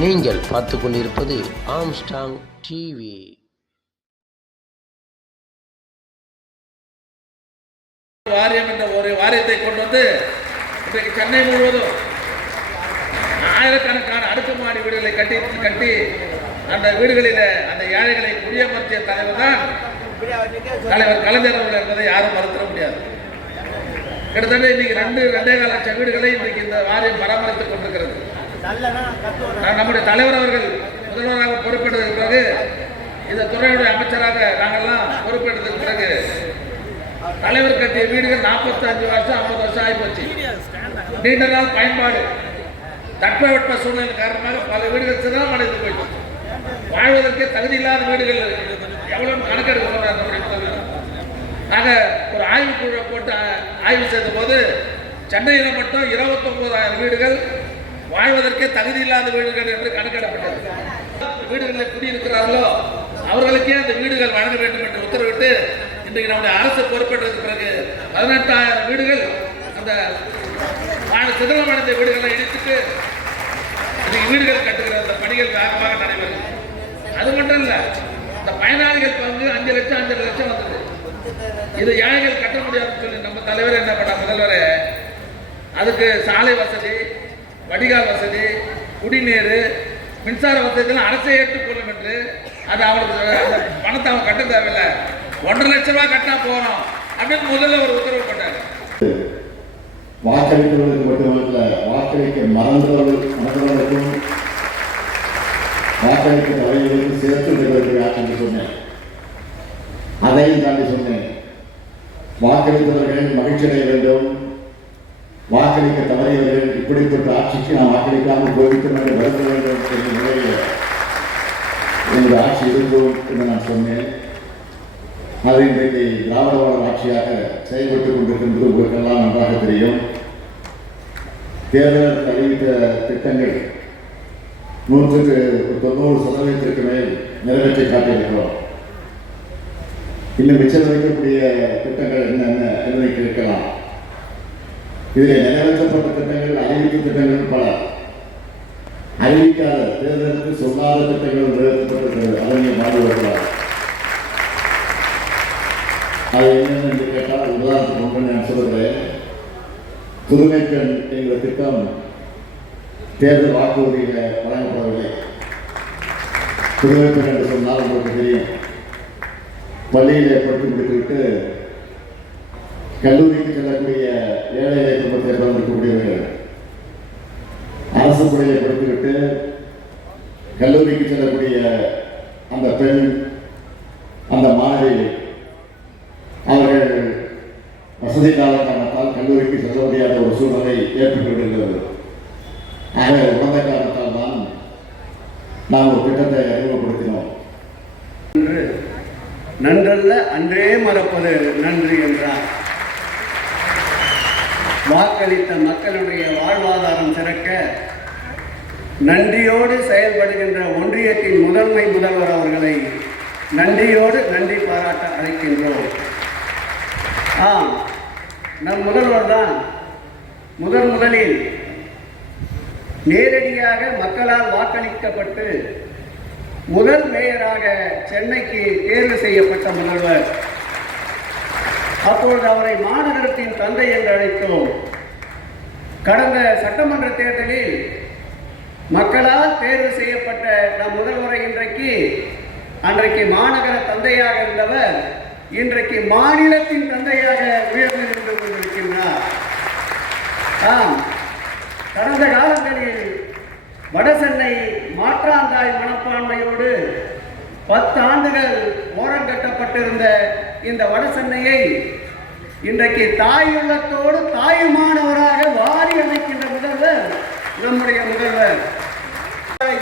நீங்கள் பார்த்து கொண்டிருப்பது ஆம்ஸ்டாங் டிவி. வாரியம் என்ற ஒரு வாரியத்தை கொண்டு வந்து இன்றைக்கு சென்னை முழுவதும் ஆயிரக்கணக்கான அடுக்குமாடி வீடுகளை கட்டி அந்த வீடுகளில் அந்த ஏழைகளை குடியமர்த்திய தலைவர் தான் தலைவர் கலைஞர் அவர்கள் என்பதை யாரும் மறுத்திட முடியாது. கிட்டத்தட்ட இன்னைக்கு 2.25 லட்சம் வீடுகளை இன்றைக்கு இந்த வாரியம் பராமரித்துக் கொண்டிருக்கிறது. நம்முடைய தலைவர் அவர்கள் முதல்வராக பொறுப்பெடுத்ததுக்கு பிறகு இந்த துறையுடைய அமைச்சராக நாங்கள்லாம் பொறுப்பெடுத்ததுக்கு பிறகு தலைவர் கட்டிய வீடுகள் 45 வருஷம் 50 வருஷம் ஆகிப்போச்சு. நீண்ட நாள் பயன்பாடு தட்பவெட்ப சூழ்நிலை காரணமாக பல வீடுகள் சிரமடைந்து போயிட்டு வாழ்வதற்கே தகுதி இல்லாத வீடுகள் எவ்வளவு கணக்கெடுக்க போறாங்க. ஆக ஒரு ஆய்வுக்குழு போட்டு ஆய்வு செய்த போது சென்னையில் மட்டும் 29,000 வீடுகள் வாழ்வதற்கே தகுதி இல்லாத வீடுகள் என்று கணக்கிடப்பட்டது. வீடுகளில் குடியிருக்கிறார்களோ அவர்களுக்கே அந்த வீடுகள் வழங்க வேண்டும் என்று உத்தரவிட்டு இன்றைக்கு நம்முடைய அரசு பொறுப்பேற்றதுக்கு பிறகு 18,000 வீடுகள் அந்த சிதறமடைந்த வீடுகளை இடித்துட்டு இன்னைக்கு வீடுகள் கட்டுகிற அந்த பணிகள் வேகமாக நடைபெறும். அது மட்டும் இல்லை, இந்த பயனாளிகள் பங்கு 5 லட்சம் 5 லட்சம் வந்தது. இது ஏழைகள் கட்ட முடியாதுன்னு சொல்லி நம்ம தலைவர் என்ன பண்ண முதல்வர் அதுக்கு சாலை வசதி, வடிகால் வசதி, குடிநீர், மின்சார வசதியெல்லாம் அரசை ஏற்றுக்கொள்ளும் என்று அது அவங்களுக்கு அந்த பணத்தை அவங்க கட்ட தேவையில்லை, 1.5 லட்சம் ரூபாய் கட்டினா போறோம் அப்படின்னு முதல்ல ஒரு உத்தரவு போட்டாரு. வாக்களித்தவர்களுக்கு மட்டுமல்ல, வாக்களிக்க மறந்தவர்களுக்கும் வாக்களிக்க தவறியவர்களுக்கும் சேர்த்து என்று சொன்னேன். அதையும் தாண்டி சொன்னேன், வாக்களித்தவர்கள் மகிழ்ச்சி அடைய வேண்டும், வாக்களிக்க தவறியவர்கள் இப்படிப்பட்ட ஆட்சிக்கு நான் வாக்களிக்காமல் கோபிக்க வேண்டும் வருத்த வேண்டும் என்ற நிலையில் எனது ஆட்சி இருக்கும் என்று நான் சொன்னேன். அது இன்றைக்கு திராவிடவாத ஆட்சியாக செயல்பட்டுக் கொண்டிருக்கின்றது உங்களுக்கெல்லாம் நன்றாக தெரியும். தேர்தல் அறிவித்த திட்டங்கள் 190% மேல் நிறைவேற்றி காட்டியிருக்கிறோம். இன்னும் மிச்சம் வைக்கக்கூடிய திட்டங்கள் என்னென்ன என்பதை கேட்கலாம். இதில் நிறைவேற்றப்பட்ட திட்டங்கள், அறிவிக்கும் திட்டங்கள் பல, அறிவிக்காத தேர்தலுக்கு சொல்லாத திட்டங்கள் நிறைவேற்றப்பட்டிருக்கிறது. அதை நீங்கள் பாடுபடுத்தலாம். அது என்னென்னு என்று கேட்டால் உதாரணத்துக்கு ஒன்று நான் சொல்கிறேன். புதுமைப்பெண் என்கிற திட்டம் தேர்தல் வாக்குறுதியில் வழங்கப்படவில்லை. புதுமைப்பெண் என்று சொன்னால் உங்களுக்கு தெரியும், பள்ளியில் படித்து முடித்துவிட்டு கல்லூரிக்கு செல்லக்கூடிய ஏழை குடும்பத்தை பிறந்திருக்கக்கூடியவர்கள் அரசு பள்ளியை படித்துவிட்டு கல்லூரிக்கு செல்லக்கூடிய அந்த பெண், அந்த மாணவி அவர்கள் வசதி காரணத்தால் கல்லூரிக்கு செல்ல முடியாத ஒரு சூழ்நிலை ஏற்பட்டு விடுகிறது. ஆக உடந்த காரணத்தால் தான் நாம் ஒரு திட்டத்தை அறிமுகப்படுத்தினோம். நன்றல்ல அன்றே மறப்பது நன்று என்றார். வாக்களித்த மக்களுடைய வாழ்வாதாரம் சிறக்க நன்றியோடு செயல்படுகின்ற ஒன்றியத்தின் முதன்மை முதல்வர் அவர்களை நன்றியோடு நன்றி பாராட்ட அழைக்கின்றோம். நம் முதல்வர் தான் முதலில் நேரடியாக மக்களால் வாக்களிக்கப்பட்டு முதல் மேயராக சென்னைக்கு தேர்வு செய்யப்பட்ட முதல்வர். அப்பொழுது அவரை மாநகரத்தின் தந்தை என்று அழைத்தோம். கடந்த சட்டமன்ற தேர்தலில் மக்களால் தேர்வு செய்யப்பட்ட நம் முதல்வரை அன்றைக்கு மாநகர தந்தையாக இருந்தவர் இன்றைக்கு மாநிலத்தின் தந்தையாக உயர்ந்து நின்று கொண்டிருக்கின்றார். கடந்த காலங்களில் வடசென்னை மாற்றாந்தாய் மனப்பான்மையோடு 10 ஆண்டுகள் ஓரங்கட்டப்பட்டிருந்த இந்த வடசென்னையை இன்றைக்கு தாயுள்ளத்தோடு தாயுமானவராக வாரி அமைக்கின்ற முதல்வர் நம்முடைய முதல்வர்.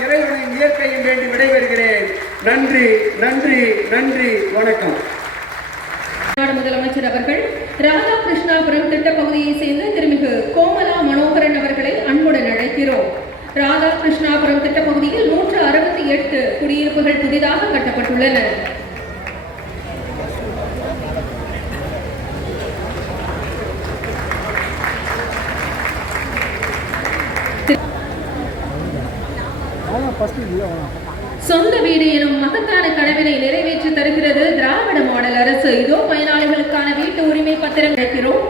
இறைவனின் இயற்கையும் வேண்டி விடைபெறுகிறேன். நன்றி நன்றி நன்றி, வணக்கம். முதலமைச்சர் அவர்கள் ராதாகிருஷ்ணாபுரம் திட்டப்பகுதியை சேர்ந்த திருமிகு கோமலா மனோகரன் அவர்களை அன்புடன் அழைக்கிறோம். ராதாகிருஷ்ணாபுரம் திட்டப்பகுதியில் 168 குடியிருப்புகள் புதிதாக கட்டப்பட்டுள்ளன. சொந்த வீடு எனும் மகத்தான கனவினை நிறைவேற்றி தருகிறது திராவிட மாடல் அரசு. இதோ பயனாளிகளுக்கான வீட்டு உரிமை பத்திரம் கிடைக்கிறோம்.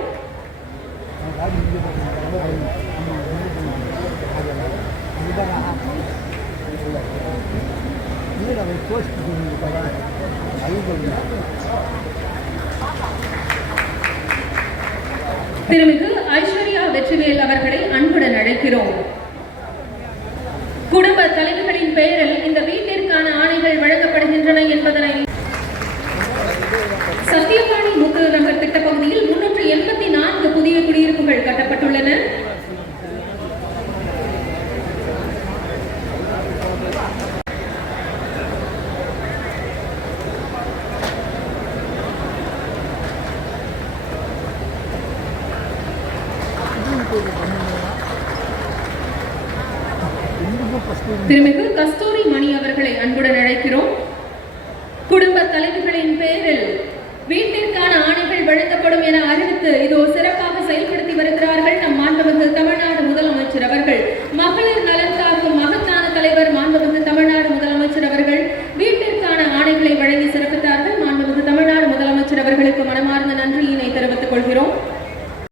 திருமிகு ஐஸ்வர்யா வெற்றிவேல் அவர்களை அன்புடன் அழைக்கிறோம். குடும்ப தலைவர்களின் பெயரில் இந்த வீட்டிற்கான ஆணைகள் வழங்கப்படுகின்றன என்பதனை சத்தியபாணி முத்து நகர் திட்டப்பகுதியில் 384 புதிய குடியிருப்புகள் கட்டப்பட்டுள்ளன. திருமிகு கஸ்தூரி மணி அவர்களை அன்புடன் அழைக்கிறோம். குடும்ப தலைவர்களின் பெயரில் வீட்டிற்கான ஆணைகள் வழங்கப்படும் என அறிவித்து இதோ சிறப்பாக செயல்படுத்தி வருகிறார்கள் நம் மாண்புமிகு தமிழ்நாடு முதலமைச்சர் அவர்கள்.